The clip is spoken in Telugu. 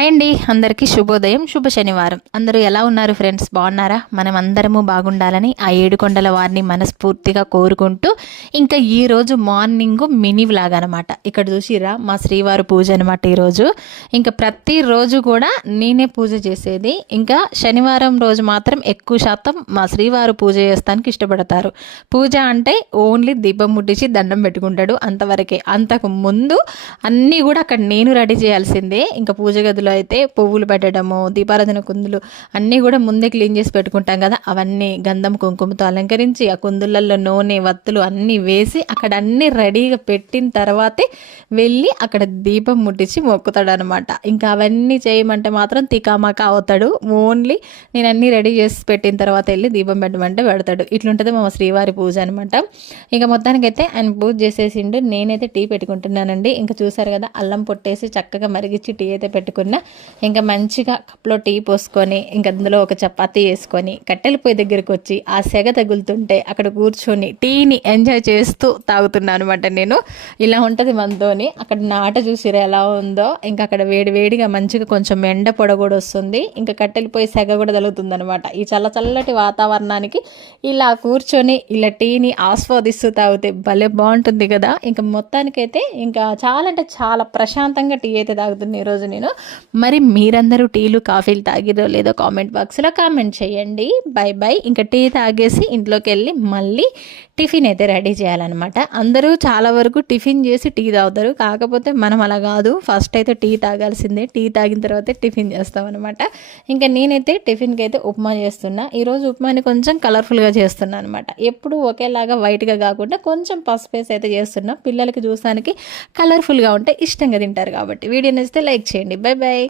అండి అందరికీ శుభోదయం, శుభ శనివారం. అందరూ ఎలా ఉన్నారు ఫ్రెండ్స్? బాగున్నారా? మనం అందరము బాగుండాలని ఆ ఏడుకొండల వారిని మనస్ఫూర్తిగా కోరుకుంటూ ఇంకా ఈరోజు మార్నింగ్ మినీ వ్లాగ్ అనమాట. ఇక్కడ చూసిరా మా శ్రీవారి పూజ అనమాట ఈరోజు. ఇంకా ప్రతిరోజు కూడా నేనే పూజ చేసేది. ఇంకా శనివారం రోజు మాత్రం ఎక్కువ శాతం మా శ్రీవారు పూజ చేస్తానికి ఇష్టపడతారు. పూజ అంటే ఓన్లీ దీపం ముట్టించి దండం పెట్టుకుంటాడు, అంతవరకే. అంతకు ముందు అన్నీ కూడా అక్కడ నేను రెడీ చేయాల్సిందే. ఇంకా పూజ గదిలో అయితే పువ్వులు పెట్టడము, దీపారాధన కుందులు అన్నీ కూడా ముందే క్లీన్ చేసి పెట్టుకుంటాం కదా, అవన్నీ గంధం కుంకుమతో అలంకరించి ఆ కుందులలో నూనె వత్తులు అన్నీ వేసి అక్కడ అన్నీ రెడీగా పెట్టిన తర్వాతే వెళ్ళి అక్కడ దీపం ముట్టించి మొక్కుతాడు అనమాట. ఇంకా అవన్నీ చేయమంటే మాత్రం తికామాకా అవుతాడు. ఓన్లీ నేను అన్నీ రెడీ చేసి పెట్టిన తర్వాత వెళ్ళి దీపం పెట్టమంటే పెడతాడు. ఇట్లుంటుంది మా శ్రీవారి పూజ అనమాట. ఇంకా మొత్తానికైతే ఆయన పూజ చేసేసిండు. నేనైతే టీ పెట్టుకుంటున్నానండి. ఇంకా చూసారు కదా, అల్లం పొట్టేసి చక్కగా మరిగించి టీ అయితే పెట్టుకున్నా. ఇంకా మంచిగా కప్లో టీ పోసుకొని ఇంకా అందులో ఒక చపాతీ వేసుకొని కట్టెల పొయ్యి దగ్గరికి వచ్చి ఆ సెగ తగులుతుంటే అక్కడ కూర్చొని టీని ఎంజాయ్ చేస్తూ తాగుతున్నాను అనమాట. నేను ఇలా ఉంటుంది మనతోని. అక్కడ నాట చూసిరా ఎలా ఉందో. ఇంకా అక్కడ వేడి వేడిగా మంచిగా కొంచెం ఎండ పొడ కూడా వస్తుంది. ఇంకా కట్టెల పొయ్యి సెగ కూడా తగులుతుంది అనమాట. ఈ చల్లటి వాతావరణానికి ఇలా కూర్చొని ఇలా టీని ఆస్వాదిస్తూ తాగితే భలే బాగుంటుంది కదా. ఇంకా మొత్తానికైతే ఇంకా చాలా అంటే చాలా ప్రశాంతంగా టీ అయితే తాగుతుంది ఈరోజు నేను. మరి మీరందరూ టీలు కాఫీలు తాగిరో లేదో కామెంట్ బాక్స్లో కామెంట్ చేయండి. బై. ఇంకా టీ తాగేసి ఇంట్లోకి వెళ్ళి మళ్ళీ టిఫిన్ అయితే రెడీ చేయాలన్నమాట. అందరూ చాలా వరకు టిఫిన్ చేసి టీ తాగుతారు, కాకపోతే మనం అలా కాదు. ఫస్ట్ అయితే టీ తాగాల్సిందే. టీ తాగిన తర్వాతే టిఫిన్ చేస్తామన్నమాట. ఇంకా నేనైతే టిఫిన్కి అయితే ఉప్మా చేస్తున్నా. ఈరోజు ఉప్మాని కొంచెం కలర్ఫుల్గా చేస్తున్నా అనమాట. ఎప్పుడు ఒకేలాగా వైట్గా కాకుండా కొంచెం పసుపు వేసి అయితే చేస్తున్నా. పిల్లలకి చూసానికి కలర్ఫుల్గా ఉంటే ఇష్టంగా తింటారు కాబట్టి. వీడియో నచ్చితే లైక్ చేయండి. బై.